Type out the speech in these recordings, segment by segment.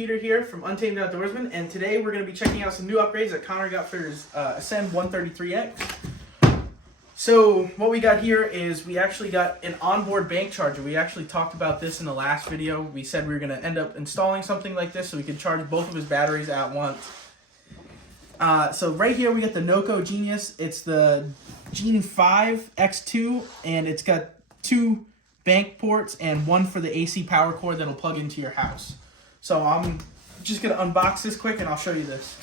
Peter here from Untamed Outdoorsman, and today we're going to be checking out some new upgrades that Connor got for his Ascend 133X. So what we got here is we actually got an onboard bank charger. We actually talked about this in the last video. We said we were going to end up installing something like this so we could charge both of his batteries at once. So right here we got the NOCO Genius. It's the Gene 5 X2, and it's got 2 bank ports and 1 for the AC power cord that'll plug into your house. So I'm just going to unbox this quick and I'll show you this.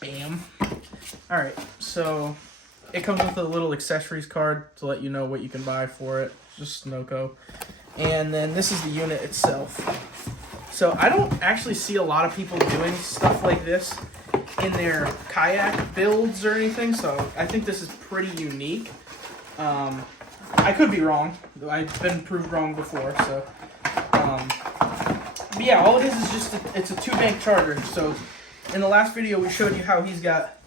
Bam. Alright, so it comes with a little accessories card to let you know what you can buy for it. Just NOCO. And then this is the unit itself. So I don't actually see a lot of people doing stuff like this in their kayak builds or anything, so I think this is pretty unique. I could be wrong. I've been proved wrong before, so. But yeah, all it is just it's a 2-bank charger. So in the last video, we showed you how he's got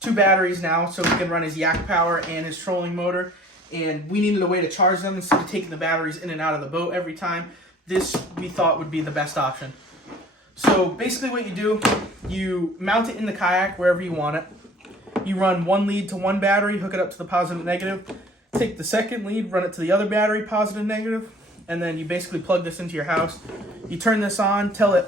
2 batteries now, so he can run his yak power and his trolling motor. And we needed a way to charge them instead of taking the batteries in and out of the boat every time. This, we thought, would be the best option. So basically what you do, you mount it in the kayak wherever you want it. You run 1 lead to 1 battery, hook it up to the positive negative. Take the second lead, run it to the other battery, positive negative. And then you basically plug this into your house. You turn this on, tell it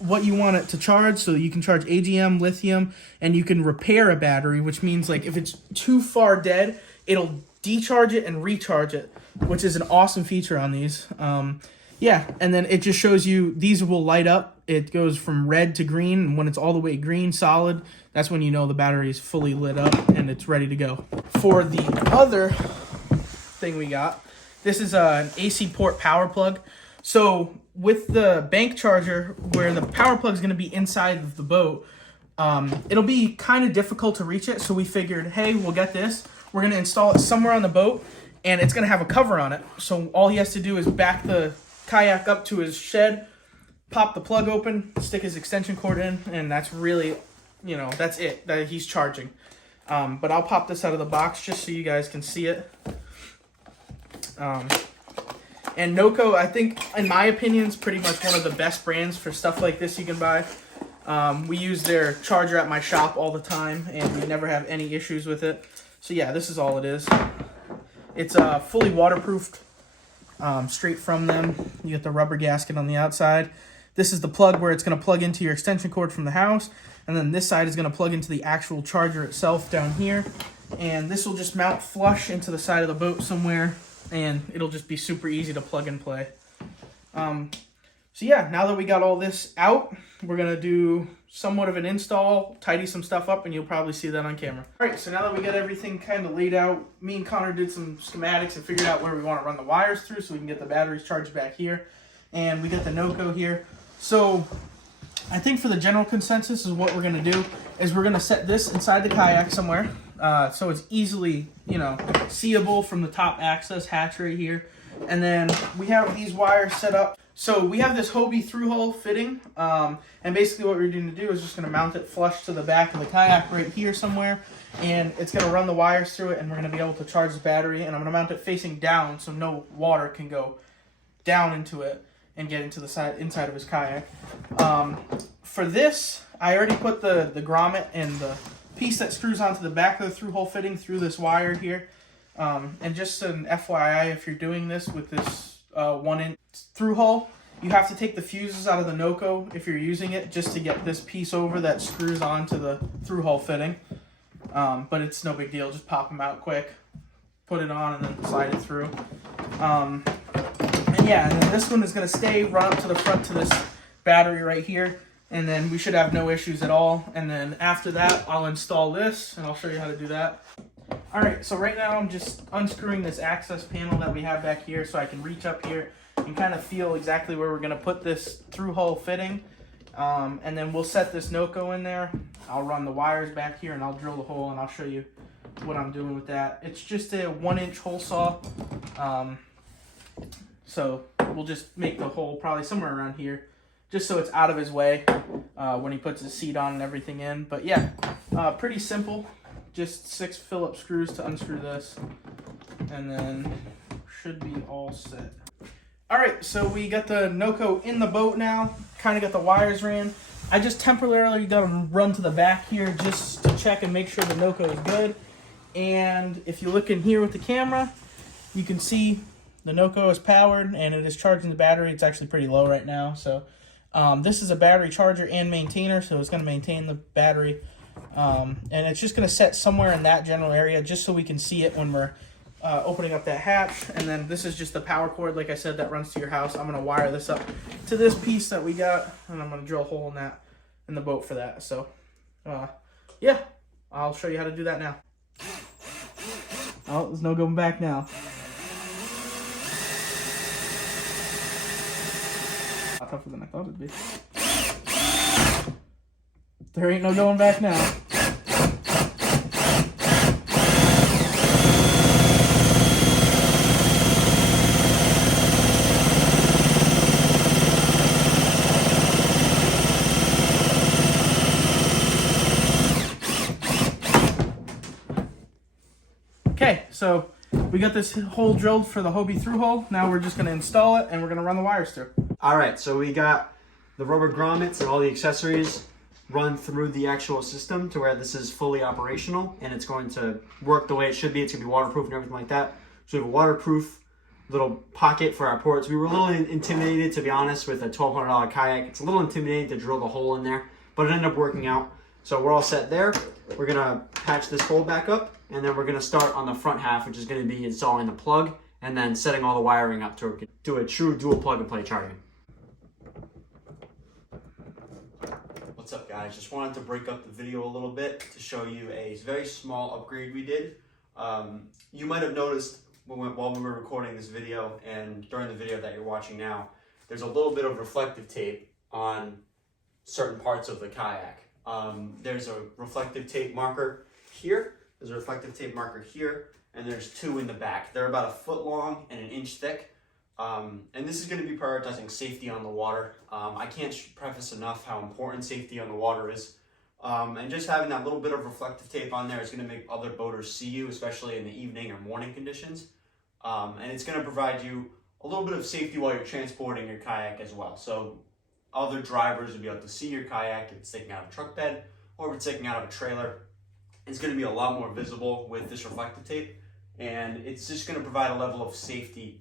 what you want it to charge, so you can charge AGM, lithium, and you can repair a battery, which means like if it's too far dead, it'll decharge it and recharge it, which is an awesome feature on these. Yeah, and then it just shows you these will light up. It goes from red to green, and when it's all the way green, solid, that's when you know the battery is fully lit up and it's ready to go. For the other thing we got, this is an AC port power plug. So with the bank charger, where the power plug is going to be inside of the boat, it'll be kind of difficult to reach it. So we figured, hey, we'll get this. We're going to install it somewhere on the boat, and it's going to have a cover on it. So all he has to do is back the kayak up to his shed, pop the plug open, stick his extension cord in, and that's really, you know, that's it that he's charging. But I'll pop this out of the box just so you guys can see it. And NOCO, I think, in my opinion, is pretty much one of the best brands for stuff like this you can buy. We use their charger at my shop all the time, and we never have any issues with it. So yeah, this is all it is. It's fully waterproofed, straight from them. You get the rubber gasket on the outside. This is the plug where it's going to plug into your extension cord from the house, and then this side is going to plug into the actual charger itself down here. And this will just mount flush into the side of the boat somewhere, and it'll just be super easy to plug and play. So yeah, now that we got all this out, we're going to do somewhat of an install, tidy some stuff up, and you'll probably see that on camera. All right, so now that we got everything kind of laid out, me and Connor did some schematics and figured out where we want to run the wires through so we can get the batteries charged back here. And we got the NOCO here. So I think for the general consensus is what we're going to do is we're going to set this inside the kayak somewhere, so it's easily, you know, seeable from the top access hatch right here. And then we have these wires set up. So we have this Hobie through-hole fitting, and basically what we're going to do is just going to mount it flush to the back of the kayak right here somewhere, and it's going to run the wires through it, and we're going to be able to charge the battery, and I'm going to mount it facing down so no water can go down into it and get into the inside of his kayak. For this, I already put the grommet and the piece that screws onto the back of the through-hole fitting through this wire here. And just an FYI, if you're doing this with this 1-inch through hole, you have to take the fuses out of the NOCO if you're using it just to get this piece over that screws onto the through hole fitting. But it's no big deal, just pop them out quick, put it on, and then slide it through. And yeah, and then this one is going to stay run up to the front to this battery right here, and then we should have no issues at all. And then after that, I'll install this, and I'll show you how to do that. Alright, so right now I'm just unscrewing this access panel that we have back here so I can reach up here and kind of feel exactly where we're going to put this through-hole fitting. And then we'll set this NOCO in there. I'll run the wires back here and I'll drill the hole, and I'll show you what I'm doing with that. It's just a 1-inch hole saw. So we'll just make the hole probably somewhere around here, just so it's out of his way when he puts his seat on and everything in. But yeah, pretty simple. Just 6 Phillips screws to unscrew this, and then should be all set. All right, so we got the NOCO in the boat now. Kind of got the wires ran. I just temporarily got to run to the back here just to check and make sure the NOCO is good. And if you look in here with the camera, you can see the NOCO is powered and it is charging the battery. It's actually pretty low right now. So this is a battery charger and maintainer, so it's going to maintain the battery. And it's just going to set somewhere in that general area just so we can see it when we're opening up that hatch. And then this is just the power cord, like I said, that runs to your house. I'm going to wire this up to this piece that we got, and I'm going to drill a hole in the boat for that. So yeah, I'll show you how to do that now. Oh, there's no going back now. A lot tougher than I thought it'd be. There ain't no going back now. Okay, so we got this hole drilled for the Hobie through hole. Now we're just going to install it and we're going to run the wires through. All right, so we got the rubber grommets and all the accessories run through the actual system to where this is fully operational and it's going to work the way it should be. It's going to be waterproof and everything like that. So we have a waterproof little pocket for our ports. We were a little intimidated, to be honest, with a $1,200 kayak. It's a little intimidating to drill the hole in there, but it ended up working out. So we're all set there. We're going to patch this hole back up, and then we're going to start on the front half, which is going to be installing the plug and then setting all the wiring up to do a true dual plug and play charging. What's up, guys? Just wanted to break up the video a little bit to show you a very small upgrade we did. You might have noticed while we were recording this video and during the video that you're watching now, there's a little bit of reflective tape on certain parts of the kayak. There's a reflective tape marker here, there's a reflective tape marker here, and there's two in the back. They're about 1 foot long and 1 inch thick. And this is going to be prioritizing safety on the water. I can't preface enough how important safety on the water is. And just having that little bit of reflective tape on there is going to make other boaters see you, especially in the evening or morning conditions. And it's going to provide you a little bit of safety while you're transporting your kayak as well. So other drivers will be able to see your kayak if it's taken out of a truck bed or if it's taken out of a trailer. It's going to be a lot more visible with this reflective tape, and it's just going to provide a level of safety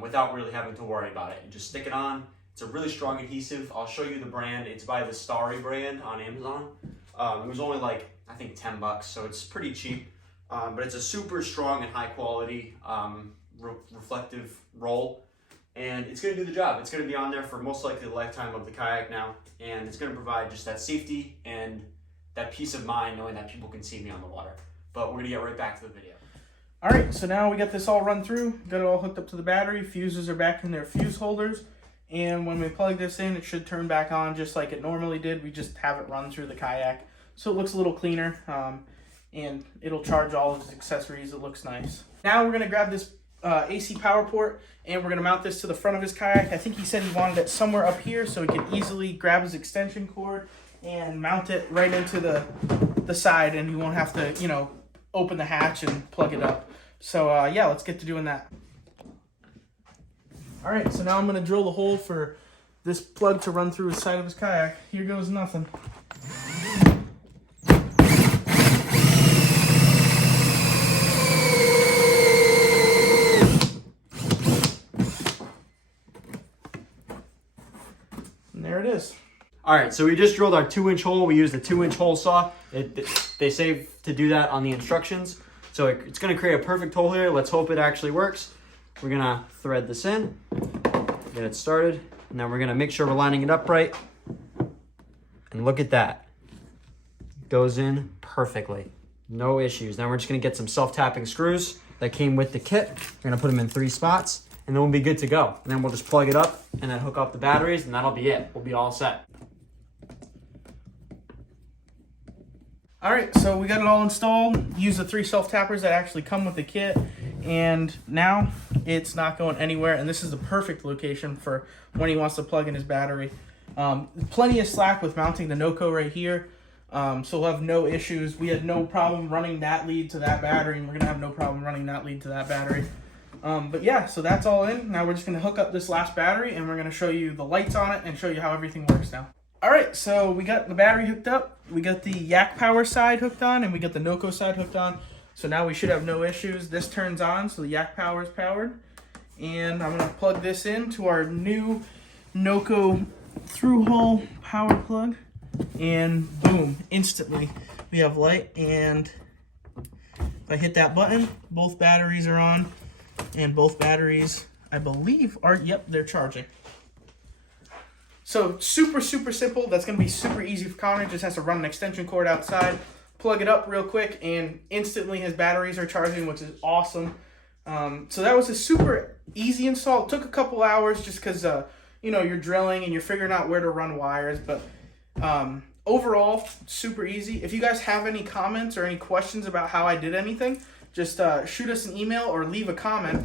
without really having to worry about it. You just stick it on. It's a really strong adhesive. I'll show you the brand. It's by the Starry brand on Amazon. It was only like, I think, $10, so it's pretty cheap. But it's a super strong and high quality reflective roll, and it's going to do the job. It's going to be on there for most likely the lifetime of the kayak now, and it's going to provide just that safety and that peace of mind knowing that people can see me on the water. But we're going to get right back to the video. All right, so now we got this all run through, got it all hooked up to the battery. Fuses are back in their fuse holders, and when we plug this in, it should turn back on just like it normally did. We just have it run through the kayak, so it looks a little cleaner, and it'll charge all of its accessories. It looks nice. Now we're gonna grab this AC power port, and we're gonna mount this to the front of his kayak. I think he said he wanted it somewhere up here so he can easily grab his extension cord and mount it right into the side, and you won't have to, you know, open the hatch and plug it up. So yeah, let's get to doing that. All right, so now I'm gonna drill the hole for this plug to run through the side of his kayak. Here goes nothing. And there it is. All right, so we just drilled our 2-inch hole. We used a 2-inch hole saw. They say to do that on the instructions. So it's gonna create a perfect hole here. Let's hope it actually works. We're gonna thread this in, get it started, and then we're gonna make sure we're lining it up right. And look at that. It goes in perfectly, no issues. Now we're just gonna get some self-tapping screws that came with the kit. We're gonna put them in 3 spots, and then we'll be good to go. And then we'll just plug it up and then hook up the batteries, and that'll be it. We'll be all set. All right, so we got it all installed. Use the 3 self-tappers that actually come with the kit, and now it's not going anywhere, and this is the perfect location for when he wants to plug in his battery. Plenty of slack with mounting the NOCO right here, so we'll have no issues. We had no problem running that lead to that battery, and we're gonna have no problem running that lead to that battery. But yeah, so that's all in. Now we're just gonna hook up this last battery and we're gonna show you the lights on it and show you how everything works now. All right, so we got the battery hooked up. We got the Yak Power side hooked on and we got the NOCO side hooked on. So now we should have no issues. This turns on, so the Yak Power is powered. And I'm gonna plug this in to our new NOCO through-hole power plug. And boom, instantly we have light. And if I hit that button, both batteries are on. And both batteries, I believe, are, yep, they're charging. So super simple. That's going to be super easy for Connor. Just has to run an extension cord outside, plug it up real quick, and instantly his batteries are charging, which is awesome. So that was a super easy install. It took a couple hours just because, you know, you're drilling and you're figuring out where to run wires. But overall, super easy. If you guys have any comments or any questions about how I did anything, just shoot us an email or leave a comment,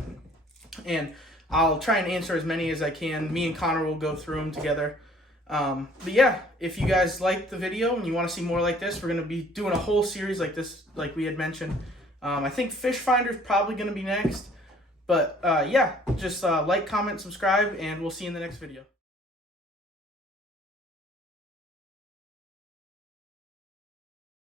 and I'll try and answer as many as I can. Me and Connor will go through them together. But yeah, if you guys liked the video and you want to see more like this, we're going to be doing a whole series like this, like we had mentioned. I think Fish Finder's probably going to be next. But yeah, just like, comment, subscribe, and we'll see you in the next video.